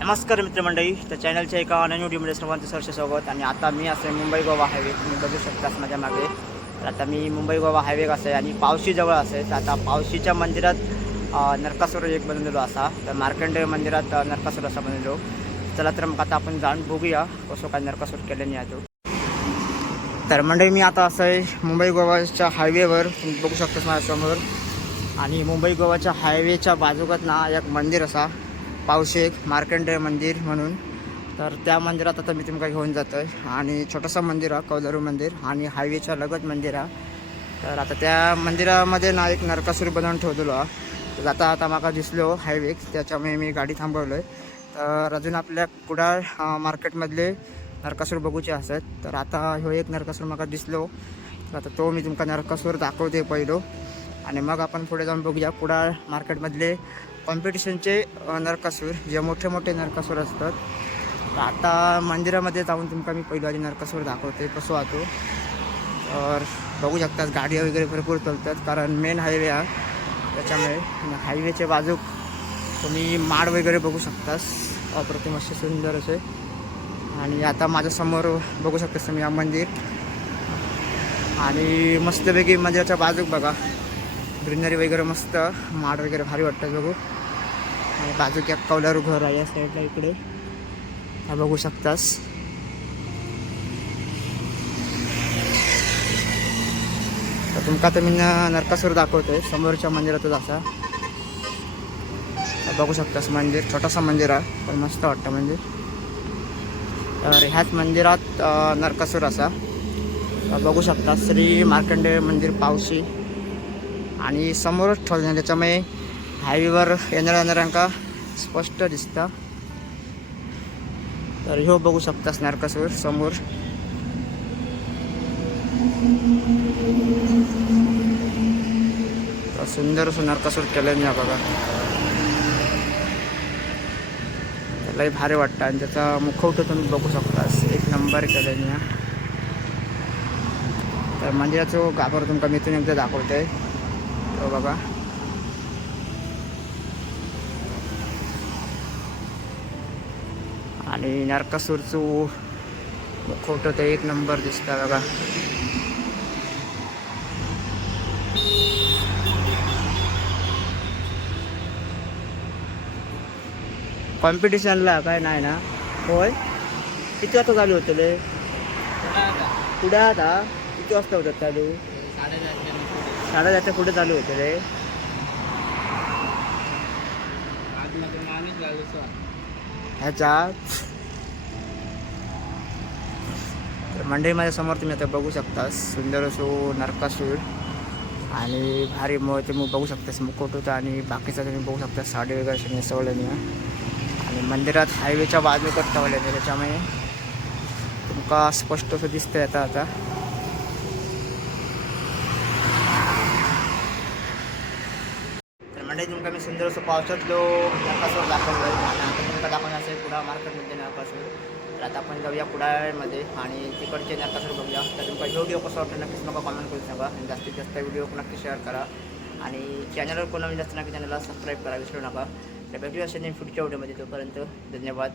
नमस्कार मित्रमंडळी तर चॅनलच्या एका ऑनलाईन व्हिडिओमध्ये सर्वांचं सरसे स्वागत. आणि आता मी असे मुंबई गोवा हायवे तुम्ही बघू शकतास माझ्या मागे. तर आता मी मुंबई गोवा हायवे कसं आहे आणि पावशीजवळ असे तर आता पावशीच्या मंदिरात नरकासुर नरकासूर एक बनवलेलो असा. तर मार्कंडेय मंदिरात नरकासुर नरकासूर असा बनवलो चला तर मग आता आपण जाणून बघूया. कसं काय नरकासूर केल्याने तो. तर मंडळी मी आता असं आहे मुंबई गोवाच्या हायवेवर तुम्ही बघू शकतास माझ्यासमोर आणि मुंबई गोवाच्या हायवेच्या बाजूकात ना एक मंदिर असा. पावशेक मार्कंडेय मंदिर म्हणून. तर त्या मंदिरात आता मी तुमका घेऊन जातो आहे आणि छोटंसं मंदिर आहे कौलारू मंदिर आणि हायवेच्या लगत मंदिर आहे. तर आता त्या मंदिरामध्ये ना एक नरकासूर बनवून ठेवलेलो आहे. तर आता आता माका दिसलो हायवे त्याच्यामुळे मी गाडी थांबवलो आहे तर अजून आपल्या कुडाळ मार्केटमधले नरकासूर बघूचे असत तर आता ह्यो एक नरकासूर माका दिसलो. तर आता तो मी तुमका नरकासूर दाखवते पहिलो. आणि मग आपण पुढे जाऊन बघूया. कुडाळ मार्केटमधले कॉम्पिटिशनचे नरकासूर. जे मोठे मोठे नरकासूर असतात. आता मंदिरामध्ये जाऊन तुमका मी पहिलं आधी नरकासूर दाखवते. कसं वाहतो? तर बघू शकतात गाड्या वगैरे भरपूर चालतात. कारण मेन हायवे आहे त्याच्यामुळे हायवेच्या बाजूक तुम्ही माड वगैरे बघू शकतास. अप्रतिम असे सुंदर असे. आणि आता माझ्यासमोर बघू शकतास तुम्ही हा मंदिर. आणि मस्तपैकी मंदिराच्या बाजूक बघा. ग्रीनरी वगैरे मस्त माड वगैरे भारी वाटतं बघू. आणि बाजूक एक कौलर घर आहे या साईडला इकडे. हा बघू शकतास. तर तुमका तर मी न- नरकासूर दाखवतोय. समोरच्या मंदिरातच असा. बघू शकतास मंदिर छोटासा मंदिर आहे पण मस्त वाटतं मंदिर. तर ह्याच मंदिरात नरकासूर असा. बघू शकता श्री मार्कंडेय मंदिर पावशी. आणि समोरच ठेवलं त्याच्यामुळे हायवेवर येणाऱ्या येणाऱ्यांका स्पष्ट दिसतं. तर ह्यो बघू शकतास नरकासूर समोर. सुंदर असं नरकासूर केलं ना बघा. त्यालाही भारी वाटतं आणि त्याचा मुखवटा तुम्ही बघू शकतास. एक नंबर केलं ना तर याचं घाबर तुमका मी तुम्ही एकदा दाखवतोय. तो बघा. आणि नरकासूरचं मुखवटं ते एक नंबर दिसतं बघा. कॉम्पिटिशनला काय नाही ना? होय? किती वाजता चालू होतं रे पुढे आता? किती वाजता होतात चालू? साडेदहाच्या पुढे चालू होते रे? ह्याच्यात तर मंडई माझ्यासमोर तुम्ही आता बघू शकता सुंदर असो नरकासूर आणि भारी मग ते मग बघू शकतास मुकुट आणि बाकीचं तुम्ही बघू शकता साडी वगैरे अशी नेसवलेली आणि मंदिरात हायवेच्या बाजूकडे ठेवलेले त्याच्यामुळे तुमका स्पष्ट असं दिसतंय आता आता. तर म्हणजे तुमका मी सुंदर असं पावसातलो नरकासूर दाखवलं आणि आता तुमका दाखवणार असेल कुडाळ मार्केटमध्ये नरकासूर तर आता आपण जाऊया कुडाळमध्ये आणि तिकडचे नरकासूर बघूया तर तुमका व्हिडिओ कसा वाटतो नक्कीच नका कॉमेंट करू सांगा. आणि जास्तीत जास्त व्हिडिओ नक्की शेअर करा. आणि चॅनलवर कोणा जास्त नक्की चॅनलला सबस्क्राईब करा विसरू नका. तर भेटूया असेल पुढच्या व्हिडिओमध्ये तोपर्यंत धन्यवाद.